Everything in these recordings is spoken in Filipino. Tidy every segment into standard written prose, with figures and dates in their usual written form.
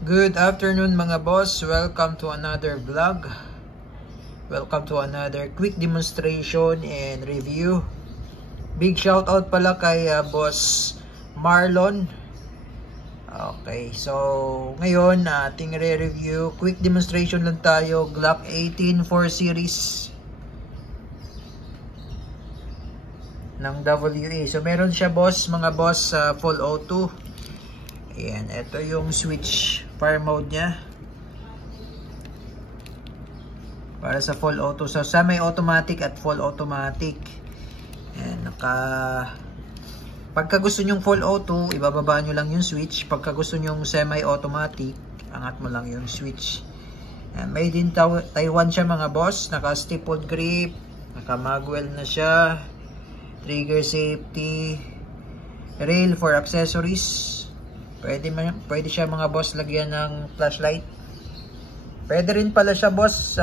Good afternoon mga boss, welcome to another vlog. Welcome to another quick demonstration and review. Big shout out pala kay boss Marlon. Okay, so ngayon ating re-review, quick demonstration lang tayo, Glock 18 4 series ng WA. So meron siya boss, mga boss, full auto. Ayan, ito yung switch fire mode nya para sa full auto. So semi-automatic at full automatic. Ayan, pagka gusto nyong full auto, ibababa nyo lang yung switch. Pagka gusto nyong semi-automatic, angat mo lang yung switch. Ayan, made in Taiwan siya mga boss. Naka-stapled grip, naka-magwell na siya, trigger safety, rail for accessories. Pwede siya mga boss lagyan ng flashlight. Pwede rin pala siya boss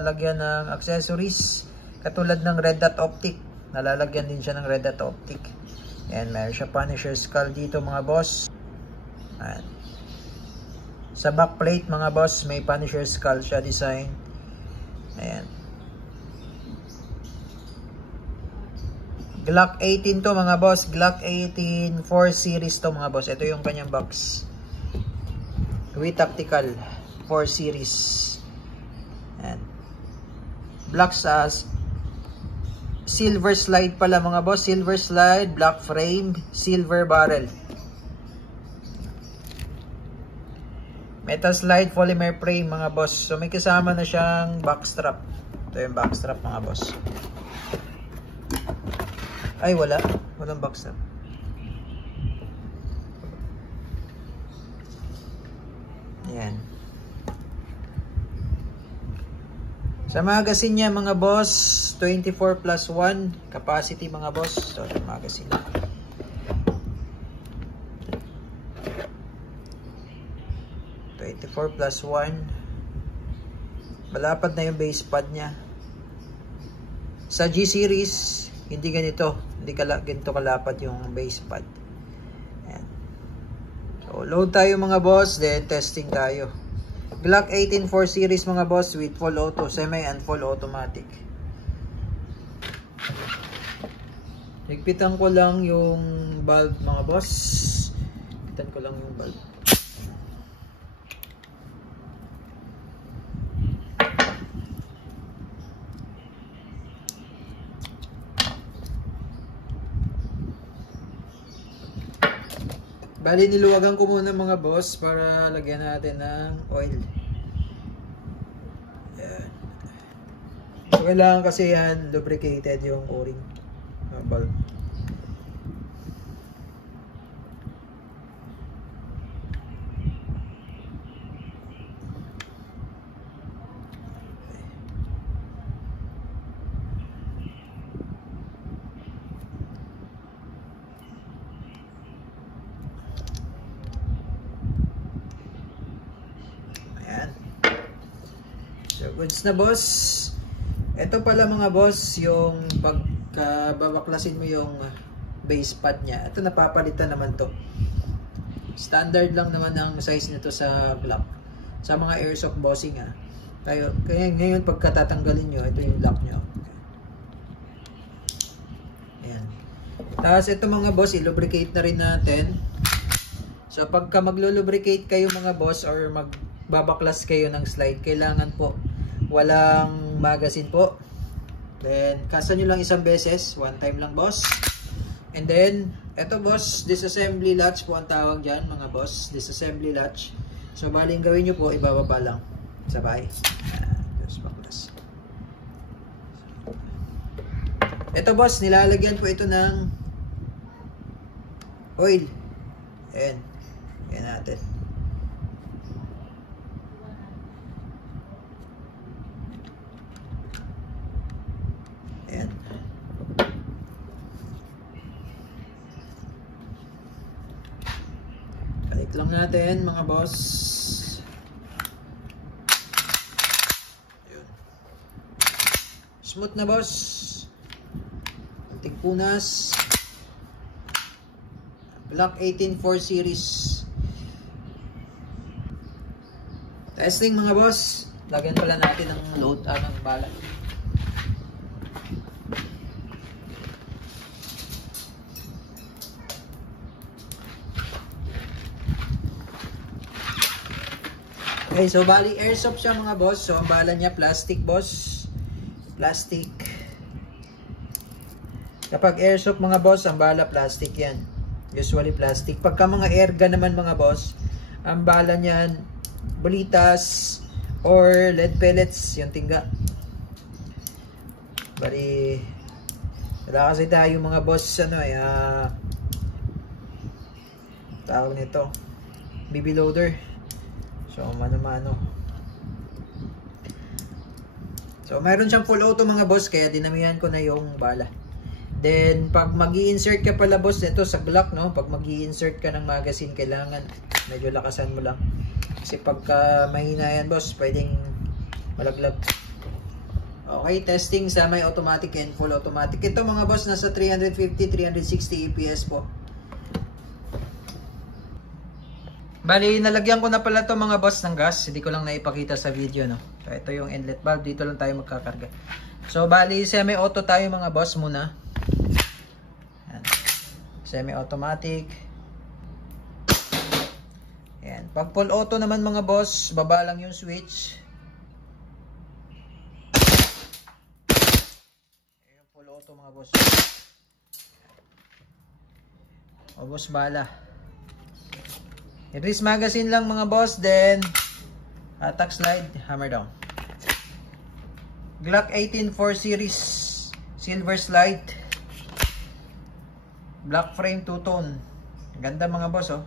lagyan ng accessories katulad ng red dot optic. Nalalagyan din siya ng red dot optic. Ayan, meron siya Punisher skull dito mga boss. Ayan. Sa back plate mga boss, may Punisher skull siya design. Ayan. Glock 18 to mga boss, Glock 18 4 series to mga boss. Ito yung kanyang box with tactical 4 series. And black silver slide pala mga boss, silver slide, black frame, silver barrel, metal slide, polymer frame mga boss. So may kasama na siyang backstrap. Ito yung backstrap mga boss. Ay, walang backstrap. Ayan. Sa magazine niya mga boss, 24+1 capacity mga boss. So, sa magazine. > 24+1. Malapad na yung base pad niya. Sa G series, hindi ganito. Hindi ganito kalapad yung base pad. Ayan. So, load tayo mga boss, then testing tayo. Glock 18 4 series mga boss with full auto, semi and full automatic. Higpitan ko lang yung valve mga boss. Higpitan ko lang yung valve. Bali, niluwagan ko muna mga boss para lagyan natin ng oil. Ayan. So, kailangan kasi yan lubricated yung o-ring valve. So, goods na boss. Ito pala mga boss, yung pagkababaklasin mo yung base pad niya. Ito napapalitan naman to. Standard lang naman ang size nito sa Glock. Sa mga airsoft bossing kaya ngayon pagkatatanggalin nyo, ito yung lock nyo. Ayan. Tapos ito mga boss, i-lubricate na rin natin. So pagka maglo-lubricate kayo mga boss or magbabaklas kayo ng slide, kailangan po walang magazine po. Then kasa nyo lang isang beses, one time lang boss. And then eto boss, disassembly latch po ang tawag dyan mga boss, disassembly latch. So baling gawin nyo po, ibababa lang sabay. Eto boss, nilalagyan po ito ng oil. Ayan. Ayan natin. Ayan. Balik lang natin mga boss. Ayan. Smooth na boss. Antik punas. Glock 18 4 series. Testing mga boss. Lagyan pala natin ng load, ng bala. Okay, so bali airsoft siya mga boss. So ang bala niya plastic boss. Plastic. Kapag airsoft mga boss, ang bala plastic yan. Usually plastic. Pagka mga airgun naman mga boss, ang bala niyan bolitas or lead pellets, yung tingga. Bali wala kasi tayo mga boss tawag nito BB loader. So, mano-mano. So, mayroon siyang full auto mga boss, kaya dinamihan ko na yung bala. Then, pag mag-i-insert ka pala boss, ito sa Glock, no? Pag mag-i-insert ka ng magazine, kailangan medyo lakasan mo lang. Kasi pagka mahina yan boss, pwedeng malaglag. Okay, testing semi-automatic and full automatic. Ito mga boss, nasa 350-360 APS po. Bali, nalagyan ko na pala to mga boss ng gas. Hindi ko lang naipakita sa video, no? So, ito yung inlet valve. Dito lang tayo magkakarga. So, bali, semi-auto tayo mga boss muna. Semi-automatic. Ayan. Pag full auto naman mga boss, baba lang yung switch. Ayan, full auto mga boss. O boss, bala. I-release magazine lang mga boss, then attack slide, hammer down. Glock 18 4 series silver slide, black frame, two-tone. Ganda mga boss, oh.